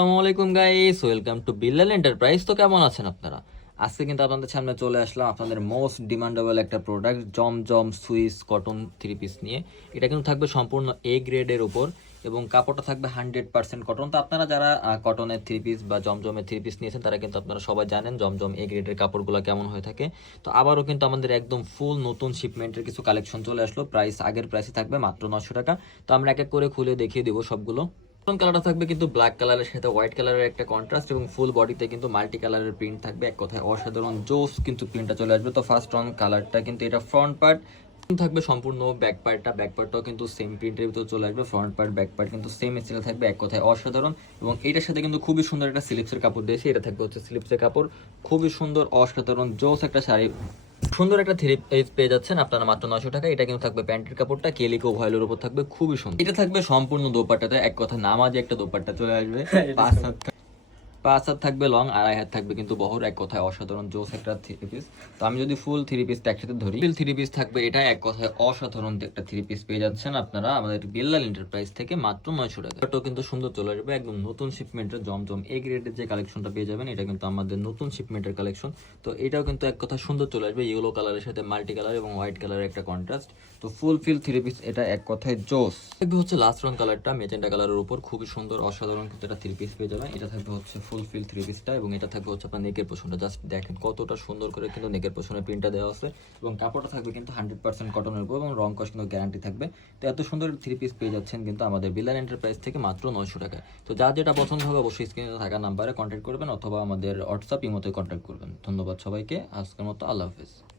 আসসালামু আলাইকুম guys welcome to Billal enterprise তো কেমন আছেন আপনারা? আজকে কিন্তু আপনাদের সামনে চলে আসলাম আপনাদের মোস্ট ডিমান্ডেবল একটা প্রোডাক্ট জম জম সুইস কটন থ্রি পিস নিয়ে। এটা কিন্তু থাকবে সম্পূর্ণ এ গ্রেডের উপর এবং কাপড়টা থাকবে হান্ড্রেড পার্সেন্ট কটন তো আপনারা যারা কটনের থ্রি পিস বা জমজমের থ্রি পিস নিয়েছেন, তারা কিন্তু আপনারা সবাই জানেন জমজম এ গ্রেডের কাপড়গুলো কেমন হয়ে থাকে। তো আবারও কিন্তু আমাদের একদম ফুল নতুন শিপমেন্টের কিছু কালেকশন চলে আসলো। প্রাইস আগের প্রাইসে থাকবে মাত্র নশো টাকা। তো আমরা এক এক করে খুলে দেখিয়ে দিব সবগুলো। কালারটা থাকবে কিন্তু ব্ল্যাক কালারের সাথে হোয়াইট কালারের একটা কন্ট্রাস্ট এবং ফুল বডিতে কিন্তু মাল্টি কালারের প্রিন্ট থাকবে। এক কথায় অসাধারণ জোস কিন্তু প্রিন্টটা চলে আসবে। তো ফার্স্ট রং কালারটা কিন্তু এটা ফ্রন্ট পার্ট থাকবে সম্পূর্ণ ব্যাক পার্টটা ব্যাক পার্টটাও কিন্তু সেম প্রিন্টের ভিতরে চলে আসবে। ফ্রন্ট পার্ট ব্যাক পার্ট কিন্তু সেম স্টাইলে থাকবে। এক কথায় অসাধারণ এবং এটার সাথে কিন্তু খুবই সুন্দর একটা স্লিপসের কাপড় দিয়েছে। এটা থাকবে হচ্ছে স্লিপসের কাপড়। খুবই সুন্দর, অসাধারণ, জোস একটা শাড়ি। সুন্দর একটা থ্রি পিস পেয়ে যাচ্ছেন আপনারা মাত্র নয়শো টাকা। এটা কিন্তু থাকবে প্যান্টের কাপড়টা কেলিকো ভয়েলের উপর থাকবে খুবই সুন্দর। এটা থাকবে সম্পূর্ণ দোপাট্টাতে এক কথা নামাজে একটা দোপাট্টা চলে আসবে। পাঁচ হাত পাঁচ হাত থাকবে লং আড়াই হাত থাকবে কিন্তু বহর, এক কথায় অসাধারণ, জোস একটা থ্রি পিস তো আমি যদি ফুল থ্রি পিসটা একসাথে ধরি ফুল থ্রি পিস থাকবে এটা, এক কথায় অসাধারণ একটা থ্রি পিস পেয়ে যাচ্ছেন আপনারা আমাদের বিল্লাল এন্টারপ্রাইজ থেকে মাত্র নয়শো টাকা। এটাও কিন্তু সুন্দর চলে আসবে, একদম নতুন শিপমেন্টের জমজম এ গ্রেডের যে কালেকশনটা পেয়ে যাবেন, এটা কিন্তু আমাদের নতুন শিপমেন্টের কালেকশন তো এটাও কিন্তু এক কথা সুন্দর চলে আসবে ইয়েলো কালারের সাথে মাল্টি কালার এবং হোয়াইট কালারের একটা কন্ট্রাস্ট তো ফুল ফিল থ্রি পিস এটা এক কথায় জোস। থাকবে হচ্ছে লাস্ট রং কালারটা মেজেন্টা কালারের উপর, খুবই সুন্দর, অসাধারণ কিন্তু এটা থ্রি পিস পেয়ে যাবেন। এটা থাকবে হচ্ছে ফুল ফিল থ্রি পিসটা এবং এটা থাকবে হচ্ছে আপনার নেকের পোষণটা। জাস্ট দেখেন কতটা সুন্দর করে কিন্তু নেকের পোষণের প্রিন্টটা দেওয়া আছে এবং কাপড়টা থাকবে কিন্তু হান্ড্রেড পার্সেন্ট কটনের উপর এবং রং কস কিন্তু গ্যারান্টি থাকবে। তো এত সুন্দর থ্রি পিস পেয়ে যাচ্ছেন কিন্তু আমাদের বিলান এন্টারপ্রাইজ থেকে মাত্র নয়শো টাকায় তো যা যেটা পছন্দ হবে অবশ্যই স্ক্রিনে থাকা নাম্বারে কন্ট্যাক্ট করবেন অথবা আমাদের হোয়াটসঅ্যাপ ইমোতে কন্ট্যাক্ট করবেন। ধন্যবাদ সবাইকে। আজকের মতো আল্লাহ হাফিজ।